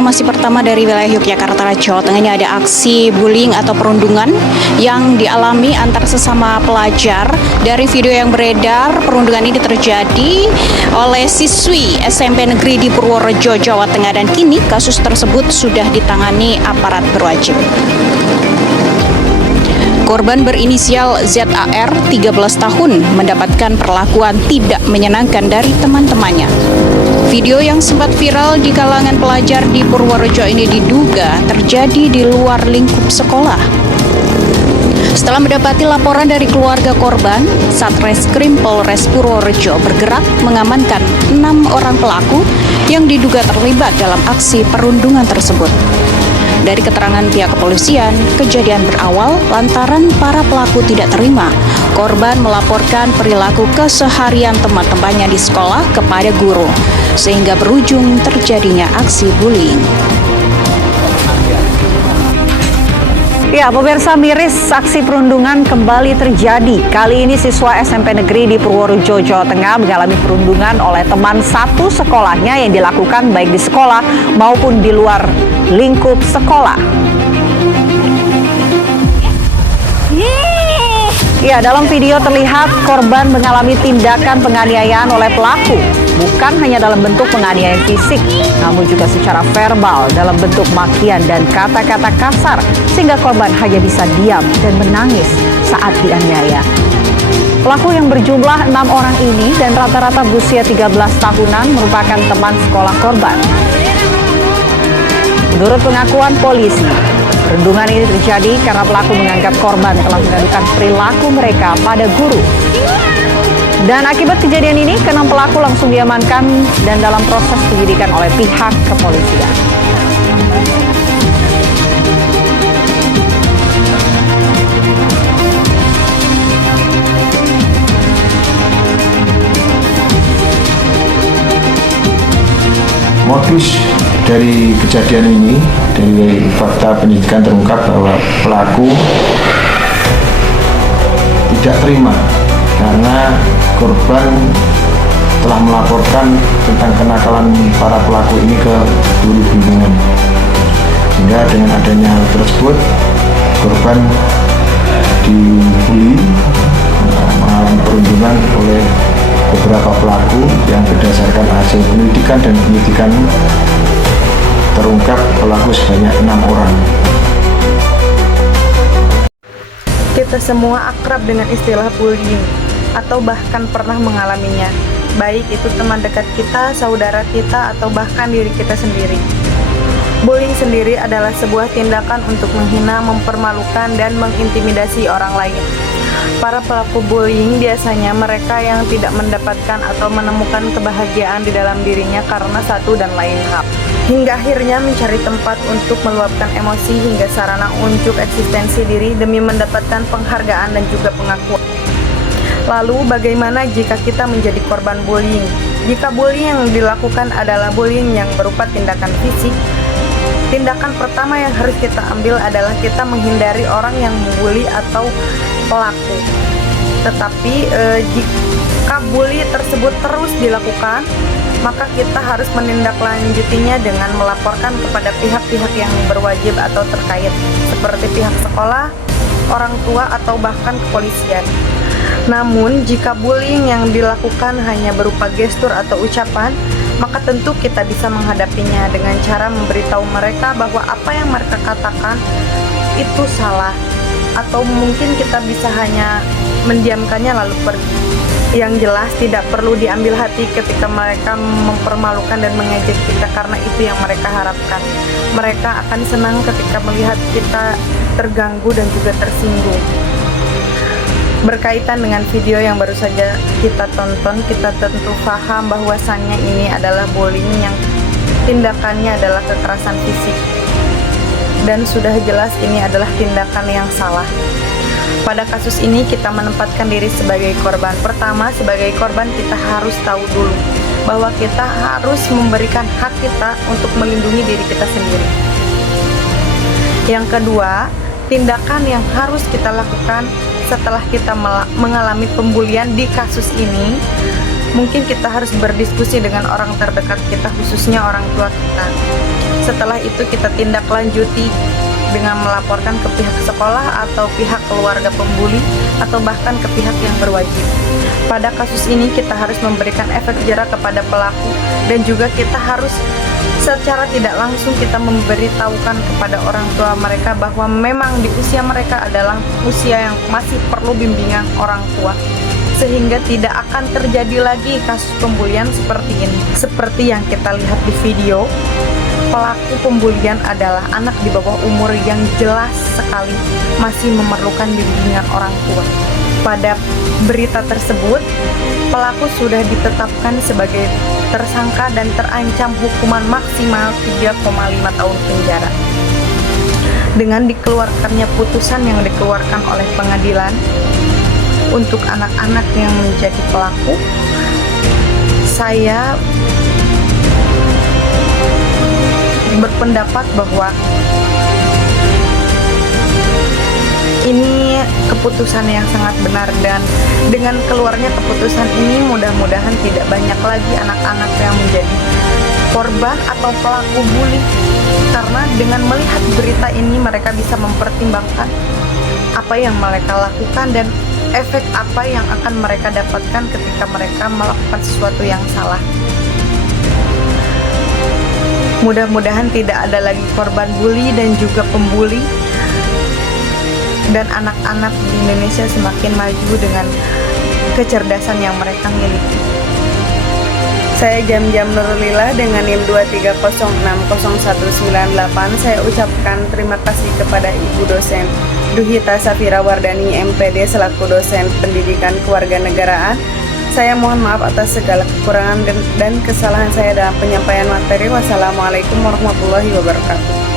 informasi pertama dari wilayah Yogyakarta, Jawa Tengah. Ini ada aksi bullying atau perundungan yang dialami antar sesama pelajar. Dari video yang beredar, perundungan ini terjadi oleh siswi SMP Negeri di Purworejo, Jawa Tengah, dan kini kasus tersebut sudah ditangani aparat berwajib. Korban berinisial ZAR 13 tahun mendapatkan perlakuan tidak menyenangkan dari teman-temannya. Video yang sempat viral di kalangan pelajar di Purworejo ini diduga terjadi di luar lingkup sekolah. Setelah mendapati laporan dari keluarga korban, Satreskrim Polres Purworejo bergerak mengamankan 6 orang pelaku yang diduga terlibat dalam aksi perundungan tersebut. Dari keterangan pihak kepolisian, kejadian berawal lantaran para pelaku tidak terima. Korban melaporkan perilaku keseharian teman-temannya di sekolah kepada guru, sehingga berujung terjadinya aksi bullying. Ya, pemirsa, miris aksi perundungan kembali terjadi. Kali ini siswa SMP Negeri di Purworejo, Jawa Tengah mengalami perundungan oleh teman satu sekolahnya yang dilakukan baik di sekolah maupun di luar lingkup sekolah. Ya, dalam video terlihat korban mengalami tindakan penganiayaan oleh pelaku. Bukan hanya dalam bentuk penganiayaan fisik, namun juga secara verbal dalam bentuk makian dan kata-kata kasar, sehingga korban hanya bisa diam dan menangis saat dianiaya. Pelaku yang berjumlah 6 orang ini dan rata-rata berusia 13 tahunan merupakan teman sekolah korban. Menurut pengakuan polisi, perundungan ini terjadi karena pelaku menganggap korban telah mengadukan perilaku mereka pada guru. Dan akibat kejadian ini, ke-6 pelaku langsung diamankan dan dalam proses penyidikan oleh pihak kepolisian. Modus dari kejadian ini, dari fakta penyidikan terungkap bahwa pelaku tidak terima karena korban telah melaporkan tentang kenakalan para pelaku ini ke guru bimbingan. Sehingga dengan adanya hal tersebut, korban dibully, mengalami perundungan oleh beberapa pelaku yang berdasarkan hasil penyelidikan dan penyidikan terungkap pelaku sebanyak 6 orang. Kita semua akrab dengan istilah bullying atau bahkan pernah mengalaminya, baik itu teman dekat kita, saudara kita, atau bahkan diri kita sendiri. Bullying sendiri adalah sebuah tindakan untuk menghina, mempermalukan, dan mengintimidasi orang lain. Para pelaku bullying biasanya mereka yang tidak mendapatkan atau menemukan kebahagiaan di dalam dirinya karena satu dan lain hal, hingga akhirnya mencari tempat untuk meluapkan emosi hingga sarana unjuk eksistensi diri demi mendapatkan penghargaan dan juga pengakuan. Lalu bagaimana jika kita menjadi korban bullying? Jika bullying yang dilakukan adalah bullying yang berupa tindakan fisik, tindakan pertama yang harus kita ambil adalah kita menghindari orang yang membuli atau pelaku. Tetapi jika bully tersebut terus dilakukan, maka kita harus menindaklanjutinya dengan melaporkan kepada pihak-pihak yang berwajib atau terkait, seperti pihak sekolah, orang tua, atau bahkan kepolisian. Namun, jika bullying yang dilakukan hanya berupa gestur atau ucapan, maka tentu kita bisa menghadapinya dengan cara memberitahu mereka bahwa apa yang mereka katakan itu salah, atau mungkin kita bisa hanya mendiamkannya lalu pergi. Yang jelas tidak perlu diambil hati ketika mereka mempermalukan dan mengejek kita, karena itu yang mereka harapkan. Mereka akan senang ketika melihat kita terganggu dan juga tersinggung. Berkaitan dengan video yang baru saja kita tonton, kita tentu paham bahwasannya ini adalah bullying yang tindakannya adalah kekerasan fisik. Dan sudah jelas ini adalah tindakan yang salah. Pada kasus ini kita menempatkan diri sebagai korban. Pertama, sebagai korban kita harus tahu dulu bahwa kita harus memberikan hak kita untuk melindungi diri kita sendiri. Yang kedua, tindakan yang harus kita lakukan setelah kita mengalami pembulian di kasus ini, mungkin kita harus berdiskusi dengan orang terdekat kita, khususnya orang tua kita. Setelah itu kita tindak lanjuti dengan melaporkan ke pihak sekolah atau pihak keluarga pembuli atau bahkan ke pihak yang berwajib. Pada kasus ini kita harus memberikan efek jera kepada pelaku dan juga kita harus secara tidak langsung kita memberitahukan kepada orang tua mereka bahwa memang di usia mereka adalah usia yang masih perlu bimbingan orang tua, sehingga tidak akan terjadi lagi kasus pembulian seperti ini. Seperti yang kita lihat di video, pelaku pembulian adalah anak di bawah umur yang jelas sekali masih memerlukan bimbingan orang tua. Pada berita tersebut, pelaku sudah ditetapkan sebagai tersangka dan terancam hukuman maksimal 3,5 tahun penjara. Dengan dikeluarkannya putusan yang dikeluarkan oleh pengadilan untuk anak-anak yang menjadi pelaku, saya berpendapat bahwa ini keputusan yang sangat benar, dan dengan keluarnya keputusan ini mudah-mudahan tidak banyak lagi anak-anak yang menjadi korban atau pelaku bully, karena dengan melihat berita ini mereka bisa mempertimbangkan apa yang mereka lakukan dan efek apa yang akan mereka dapatkan ketika mereka melakukan sesuatu yang salah. Mudah-mudahan tidak ada lagi korban bully dan juga pembuli, dan anak-anak di Indonesia semakin maju dengan kecerdasan yang mereka miliki. Saya Jam-Jam Nurulillah dengan NIM 230600198. Saya ucapkan terima kasih kepada Ibu dosen Duhita Safira Wardani MPD selaku dosen pendidikan kewarganegaraan. Saya mohon maaf atas segala kekurangan dan kesalahan saya dalam penyampaian materi. Wassalamualaikum warahmatullahi wabarakatuh.